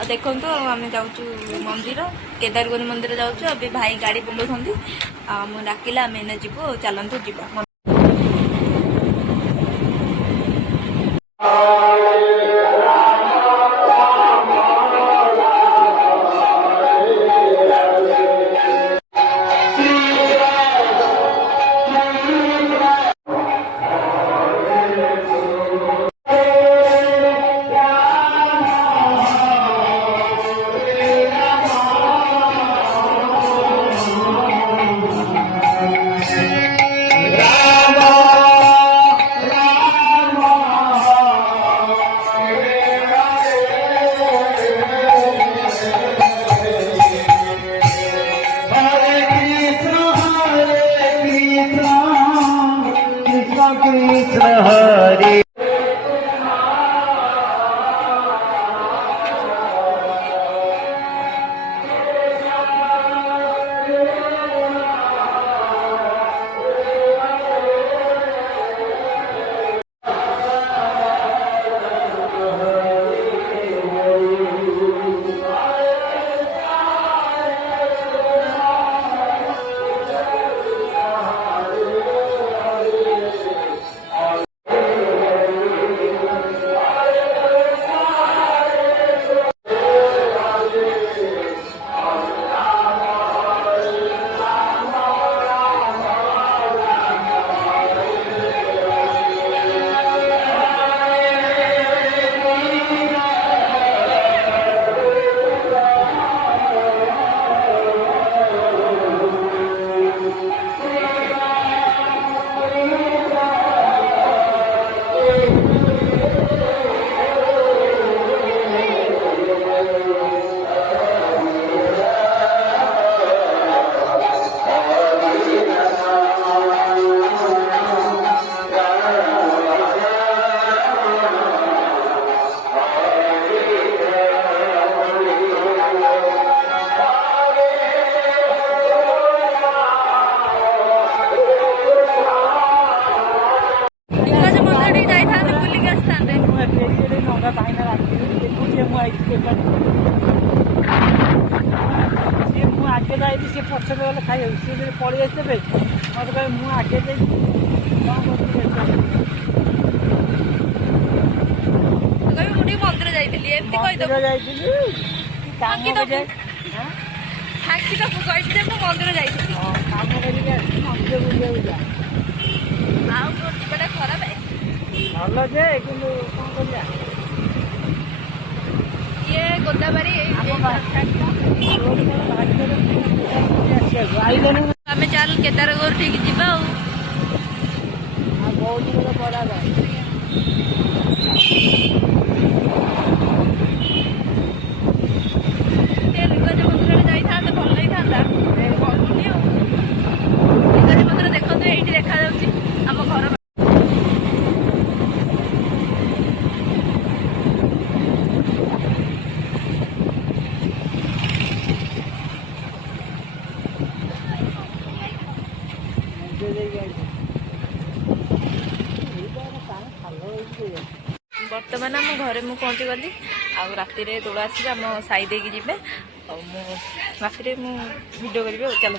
आ देखो आम जाऊँ मंदिर केदारगौरी मंदिर जाऊँ अभी भाई गाड़ी बुलाऊँ मुझे डाकिला आम एने जीवु चलतु जीवा। आगे जाइए सी पछे गले खाई सी पलि आसते मत कहे मुझे आगे जा मंदिर जाइए मंदिर जाइए काम करके मंदिर बुलिया जा खराब है भल जे कि कौन कर ये गोदाबारी आम चल केदारगौर ठीक जीवा लिंगराज मंदिर जाइए भल लगी लिंगराज मंदिर देखते ये देखा आम घर बर्तमान आम घरे मुझे पहुँची गली आती दोड़ आस साई देकी जी राति मुझे भिडियो करी चलो।